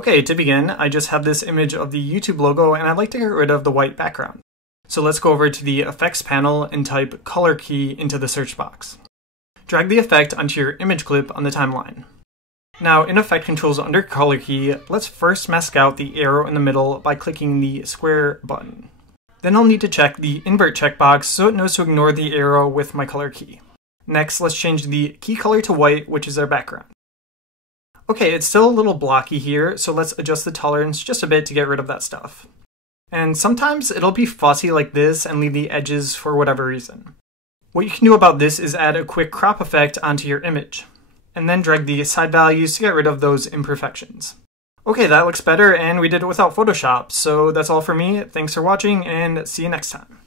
Okay, to begin, I just have this image of the YouTube logo and I'd like to get rid of the white background. So let's go over to the Effects panel and type Color Key into the search box. Drag the effect onto your image clip on the timeline. Now, in Effect Controls under Color Key, let's first mask out the arrow in the middle by clicking the square button. Then I'll need to check the Invert checkbox so it knows to ignore the arrow with my color key. Next, let's change the key color to white, which is our background. Okay, it's still a little blocky here, so let's adjust the tolerance just a bit to get rid of that stuff. And sometimes it'll be fussy like this and leave the edges for whatever reason. What you can do about this is add a quick crop effect onto your image, and then drag the side values to get rid of those imperfections. Okay, that looks better, and we did it without Photoshop, so that's all for me. Thanks for watching, and see you next time.